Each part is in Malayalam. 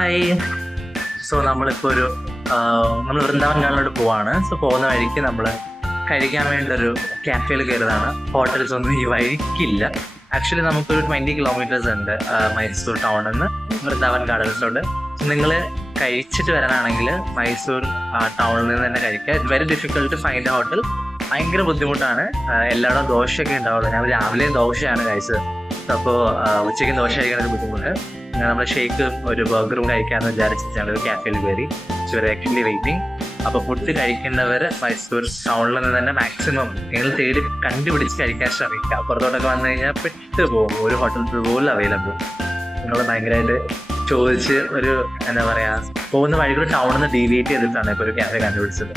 ഹായ്. സോ നമ്മൾ വൃന്ദാവൻ ഗാർഡനിലോട്ട് പോവാണ്. സോ പോകുന്ന വഴിക്ക് നമ്മൾ കഴിക്കാൻ വേണ്ടി ഒരു ക്യാഫേയിൽ കയറിയതാണ്. ഹോട്ടൽസ് ഒന്നും ഈ വഴിക്കില്ല. ആക്ച്വലി നമുക്കൊരു 20 കിലോമീറ്റേഴ്സ് ഉണ്ട് മൈസൂർ ടൗണിൽ നിന്ന് വൃന്ദാവൻ ഗാർഡൻസിലോട്ട്. നിങ്ങൾ കഴിച്ചിട്ട് വരാനാണെങ്കിൽ മൈസൂർ ടൗണിൽ നിന്ന് തന്നെ കഴിക്കുക. It's very difficult find hotel. ഭയങ്കര ബുദ്ധിമുട്ടാണ്. എല്ലായിടും ദോശയൊക്കെ ഉണ്ടാവുള്ളൂ. ഞാൻ രാവിലെയും ദോശയാണ് കഴിച്ചത്. അപ്പോൾ ഉച്ചയ്ക്കും ദോശ കഴിക്കാൻ ഒരു ബുദ്ധിമുട്ട്. നമ്മൾ ഷേക്കും ഒരു ബർഗറും കഴിക്കാമെന്ന് വിചാരിച്ചിട്ട് ഞങ്ങളൊരു ക്യാഫേയിൽ കയറി. So actually waiting. അപ്പോൾ ഫുഡ് കഴിക്കുന്നവർ മൈസൂർ ടൗണിൽ നിന്ന് തന്നെ മാക്സിമം നിങ്ങൾ തേടി കണ്ടുപിടിച്ച് കഴിക്കാൻ ശ്രമിക്കുക. അപ്പുറത്തോട്ടൊക്കെ വന്നു കഴിഞ്ഞാൽ പെട്ട് പോകും. ഒരു ഹോട്ടൽ പോലും അവൈലബിൾ. നിങ്ങൾ ഭയങ്കരമായിട്ട് ചോദിച്ച് ഒരു എന്താ പറയുക പോകുന്ന വഴികൾ ടൗണിൽ നിന്ന് ഡീവിയേറ്റ് ചെയ്തിട്ടാണ് ഇപ്പോൾ ഒരു ക്യാഫേ കണ്ടുപിടിച്ചത്.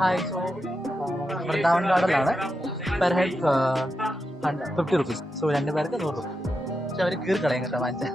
ഹായ്. സോ വൃന്ദാവൻ ഗാർഡനിലാണ്. Per head 50 rupees. സോ 2 പേർക്ക് 100 രൂപ. പക്ഷെ അവർ കീറി കളയും കേട്ടോ വാങ്ങിച്ചാൽ.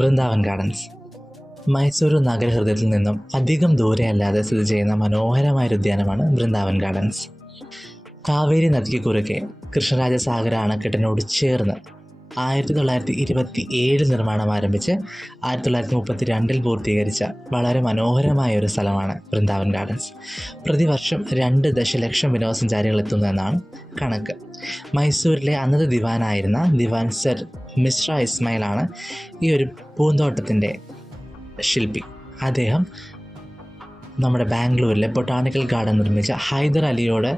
വൃന്ദാവൻ ഗാർഡൻസ് മൈസൂർ നഗരഹൃദയത്തിൽ നിന്നും അധികം ദൂരെയല്ലാതെ സ്ഥിതി ചെയ്യുന്ന മനോഹരമായൊരു ഉദ്യാനമാണ് വൃന്ദാവൻ ഗാർഡൻസ്. കാവേരി നദിക്ക് കുറുകെ കൃഷ്ണരാജസാഗര അണക്കെട്ടിനോട് ചേർന്ന് 1927 നിർമ്മാണം ആരംഭിച്ച് 1932 പൂർത്തീകരിച്ച വളരെ മനോഹരമായ ഒരു സ്ഥലമാണ് വൃന്ദാവൻ ഗാർഡൻസ്. പ്രതിവർഷം 2 ദശലക്ഷം വിനോദസഞ്ചാരികൾ എത്തുന്നതെന്നാണ് കണക്ക്. മൈസൂരിലെ അന്നത്തെ ദിവാനായിരുന്ന ദിവാൻ സർ മിശ്ര ഇസ്മായിലാണ് ഈ ഒരു പൂന്തോട്ടത്തിൻ്റെ ശില്പി. അദ്ദേഹം നമ്മുടെ ബാംഗ്ലൂരിലെ ബൊട്ടാണിക്കൽ ഗാർഡൻ നിർമ്മിച്ച ഹൈദർ അലിയോട്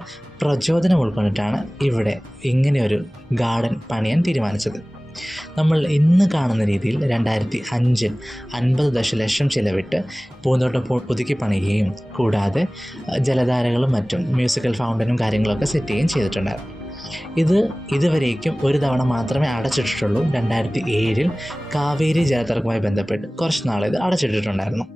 പ്രചോദനം ഉൾക്കൊണ്ടിട്ടാണ് ഇവിടെ ഇങ്ങനെയൊരു ഗാർഡൻ പണിയാൻ തീരുമാനിച്ചത്. നമ്മൾ ഇന്ന് കാണുന്ന രീതിയിൽ 2005 50 ദശലക്ഷം ചിലവിട്ട് പൂന്തോട്ടം പുതുക്കി പണിയുകയും കൂടാതെ ജലധാരകളും മറ്റും മ്യൂസിക്കൽ ഫൗണ്ടനും കാര്യങ്ങളൊക്കെ സെറ്റ് ചെയ്യുകയും ചെയ്തിട്ടുണ്ടായിരുന്നു. ഇതുവരേക്കും ഒരു തവണ മാത്രമേ അടച്ചിട്ടിട്ടുള്ളൂ. 2007 കാവേരി ജലതർക്കവുമായി ബന്ധപ്പെട്ട് കുറച്ച് നാൾ ഇത് അടച്ചിട്ടിട്ടുണ്ടായിരുന്നു.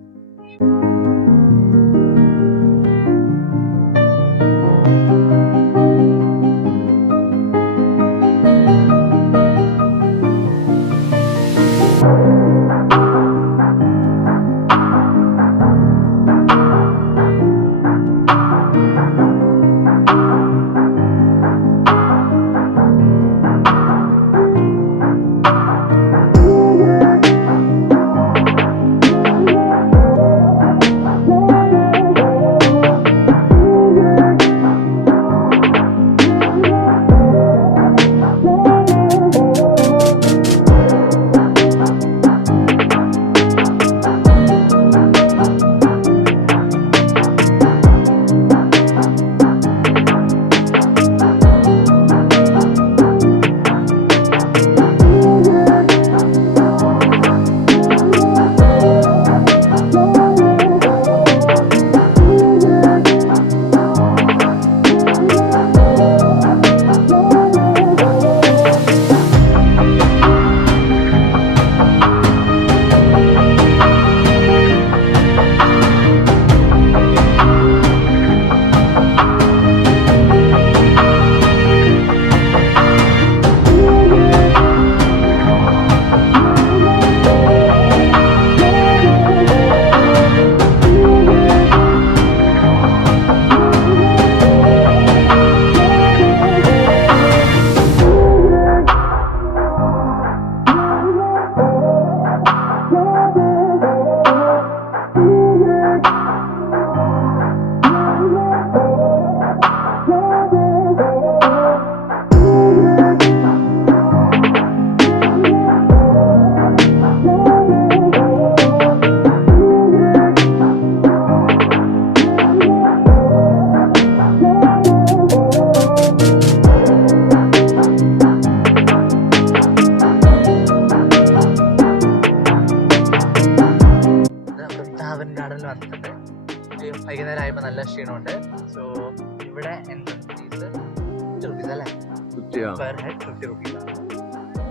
പെർ ഹെഡ് 50 റുപ്പീസ് ആണ്.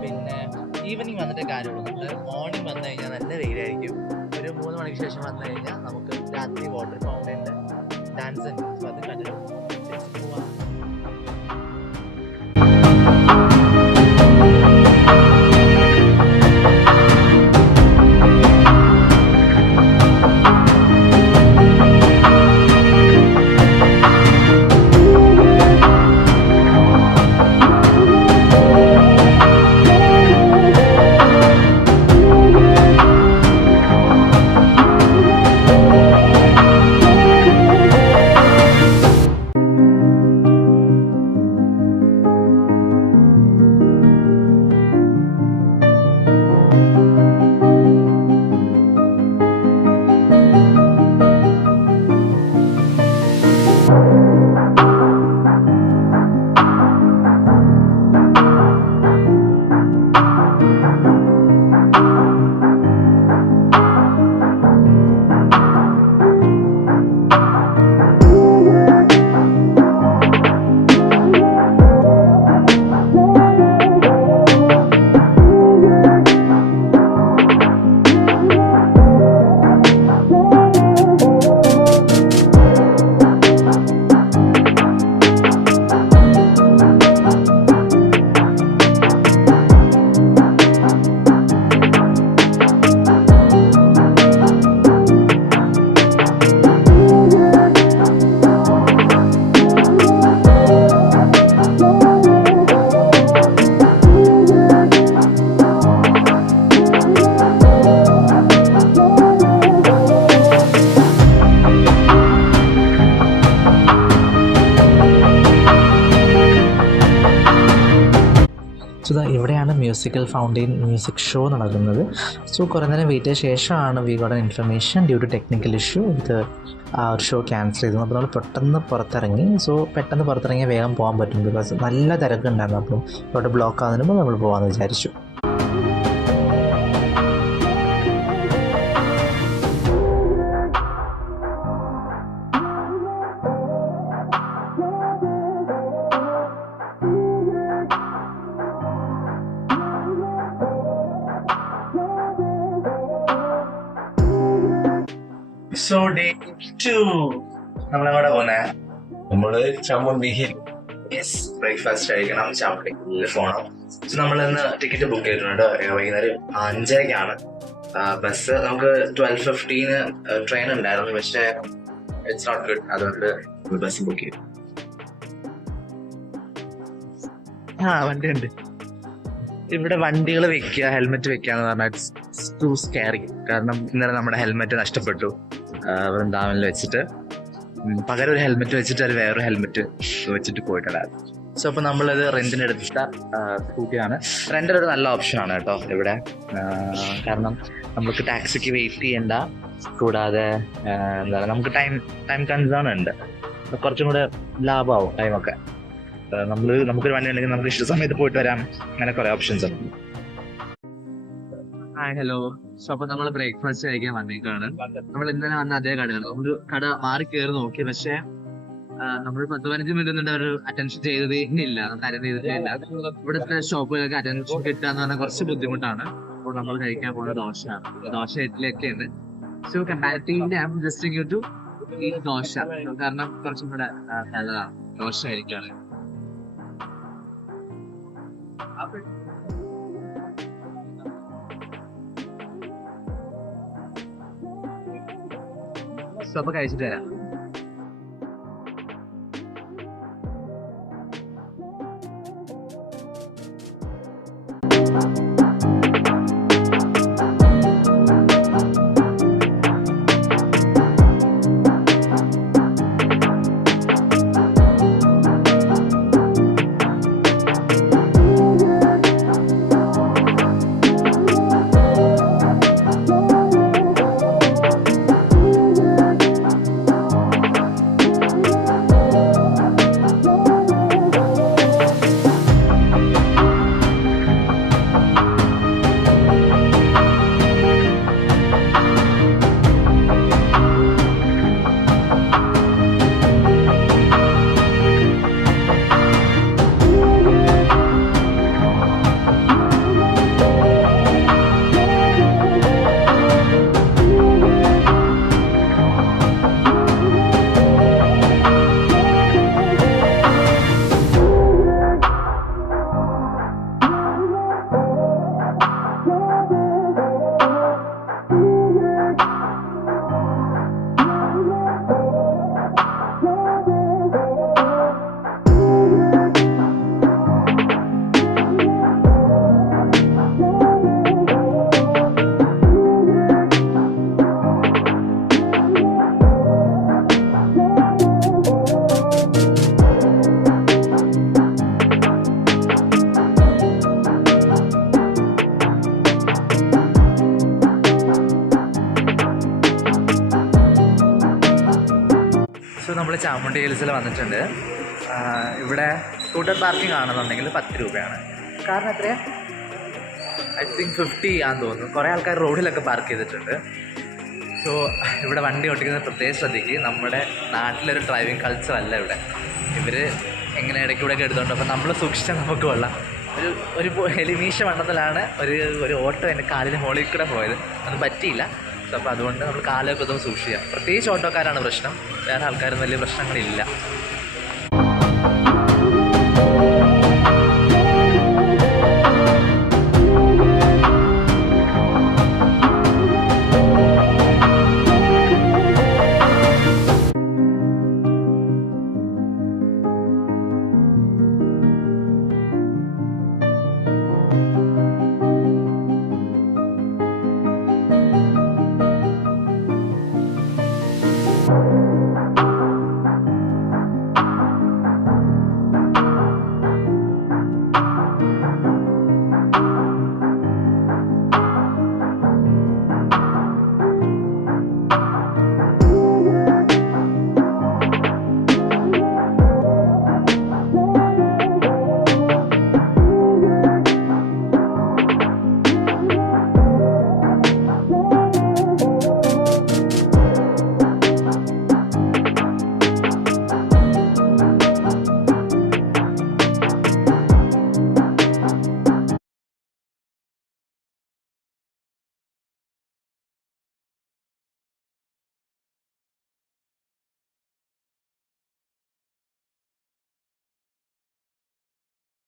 പിന്നെ ഈവനിങ് വന്നിട്ട് കാര്യമുള്ളൂ. നമ്മൾ മോർണിംഗ് വന്നു കഴിഞ്ഞാൽ നല്ല വെയിലായിരിക്കും. ഒരു 3 മണിക്ക് ശേഷം വന്നു കഴിഞ്ഞാൽ നമുക്ക് രാത്രി വാട്ടർ ഫൗണ്ടൈൻ്റെ ഡാൻസ് ഉണ്ട്. അപ്പോൾ അത് കണ്ടിട്ട് പോവാം. സോ ഇവിടെയാണ് മ്യൂസിക്കൽ ഫൗണ്ടെയിൻ മ്യൂസിക് ഷോ നടക്കുന്നത്. സോ കുറേ നേരം വെയിറ്റ് ചെയ്ത ശേഷമാണ് we got information due to technical issue ഇത് ആ ഒരു ഷോ ക്യാൻസൽ ചെയ്തു. അപ്പോൾ നമ്മൾ പെട്ടെന്ന് പുറത്തിറങ്ങി. സോ പെട്ടെന്ന് പുറത്തിറങ്ങിയാൽ വേഗം പോകാൻ പറ്റും. ബിക്കോസ് നല്ല തിരക്കുണ്ടായിരുന്നു. അപ്പം ഇവിടെ ബ്ലോക്ക് ആകുന്നതിന് മുമ്പ് നമ്മൾ പോകാമെന്ന് വിചാരിച്ചു. സോ ഡേ 2 നമ്മളെവിടെ പോന്നെ? നമ്മള് ചമ്മന്തി ഹിൽ. യെസ്, ബ്രേക്ക്ഫാസ്റ്റ് കഴിക്കണം, ചാമ്പടി പോകണം. സോ നമ്മളിന്ന് ടിക്കറ്റ് ബുക്ക് ചെയ്തിട്ടുണ്ട്. വൈകുന്നേരം 5:30 ബസ്. നമുക്ക് 12:15 ട്രെയിൻ ഉണ്ടായിരുന്നു, പക്ഷേ ഇറ്റ്സ് നോട്ട് ഗുഡ്. അതുകൊണ്ട് ബസ് ബുക്ക് ചെയ്തു. വണ്ടി ഉണ്ട് ഇവിടെ. വണ്ടികൾ വെക്കുക, ഹെൽമെറ്റ് വെക്കുക എന്ന് പറഞ്ഞാൽ ഇറ്റ്സ് ടു സ്കാരി. കാരണം ഇന്നലെ നമ്മുടെ ഹെൽമെറ്റ് നഷ്ടപ്പെട്ടു വൃന്ദാവനിൽ വെച്ചിട്ട്. പകരം ഒരു ഹെൽമെറ്റ് വെച്ചിട്ട് അത് വേറൊരു ഹെൽമെറ്റ് വെച്ചിട്ട് പോയിട്ടുണ്ടായിരുന്നു. സോ അപ്പോൾ നമ്മളത് റെന്റിന് എടുത്ത സ്കൂട്ടിയാണ്. റെന്റിൽ ഒരു നല്ല ഓപ്ഷനാണ് കേട്ടോ ഇവിടെ. കാരണം നമുക്ക് ടാക്സിക്ക് വെയിറ്റ് ചെയ്യണ്ട. കൂടാതെ എന്താണ്, നമുക്ക് ടൈം കൺസേൺ ഉണ്ട്. കുറച്ചും കൂടെ ലാഭമാവും ടൈമൊക്കെ. നമുക്കൊരു വണ്ടി ഉണ്ടെങ്കിൽ നമുക്ക് ഇഷ്ട സമയത്ത് പോയിട്ട് വരാം. അങ്ങനെ കുറെ ഓപ്ഷൻസ് ഉണ്ട്. Hi, hello. സോ അപ്പൊ നമ്മൾ ബ്രേക്ക്ഫാസ്റ്റ് കഴിക്കാൻ വന്നേക്കാണ്. നമ്മൾ ഇന്നലെ വന്ന അതേ കടയാണ്. ഒരു കട മാറി കയറി നോക്കി, പക്ഷെ നമ്മൾ 10-15 മിനിറ്റ് ഒന്നും ഒരു അറ്റൻഷൻ ചെയ്തതേ ഇല്ല. നമുക്ക് അറ്റൻഡ് ചെയ്തിട്ടില്ല. ഇവിടുത്തെ ഷോപ്പുകൾക്ക് അറ്റൻഷൻ കിട്ടുക എന്ന് പറഞ്ഞാൽ കുറച്ച് ബുദ്ധിമുട്ടാണ്. അപ്പോൾ നമ്മൾ കഴിക്കാൻ പോകുന്ന ദോശയാണ്. ദോശ ഇഡ്ഡലിയൊക്കെ ഉണ്ട്. So comparatively I am suggesting you to ഈ ദോശ. കാരണം കുറച്ചും കൂടെ നല്ലതാണ് ദോശ കഴിക്കാണ്. അപ്പൊ കഴിച്ചിട്ട് തരാം. നമ്മൾ ചാമുണ്ഡി ഹിൽസിൽ വന്നിട്ടുണ്ട്. ഇവിടെ സ്കൂട്ടർ പാർക്കിംഗ് ആണെന്നുണ്ടെങ്കിൽ 10 രൂപയാണ്. കാരണം എത്രയാണ്? ഐ തിങ്ക് 50 ആണെന്ന് തോന്നുന്നു. കുറേ ആൾക്കാർ റോഡിലൊക്കെ പാർക്ക് ചെയ്തിട്ടുണ്ട്. സോ ഇവിടെ വണ്ടി ഓടിക്കുന്നത് പ്രത്യേകം ശ്രദ്ധിക്കുക. നമ്മുടെ നാട്ടിലൊരു ഡ്രൈവിംഗ് കൾച്ചർ അല്ല ഇവിടെ. ഇവർ എങ്ങനെ ഇടയ്ക്കൂടെയൊക്കെ എടുത്തുകൊണ്ട്, അപ്പോൾ നമ്മൾ സൂക്ഷിച്ചാൽ നമുക്ക് കൊള്ളാം. ഒരു എലിമീശ വണ്ണത്തിലാണ് ഒരു ഓട്ടോ എൻ്റെ കാലിന് മുകളിൽ കൂടെ പോയത്. അത് പറ്റിയില്ല. സോ അപ്പോൾ അതുകൊണ്ട് നമ്മൾ കാലൊക്കെ ഒന്ന് സൂക്ഷിക്കുക. പ്രത്യേകിച്ച് ഓട്ടോക്കാരാണ് പ്രശ്നം, വേറെ ആൾക്കാരൊന്നും വലിയ പ്രശ്നങ്ങളില്ല.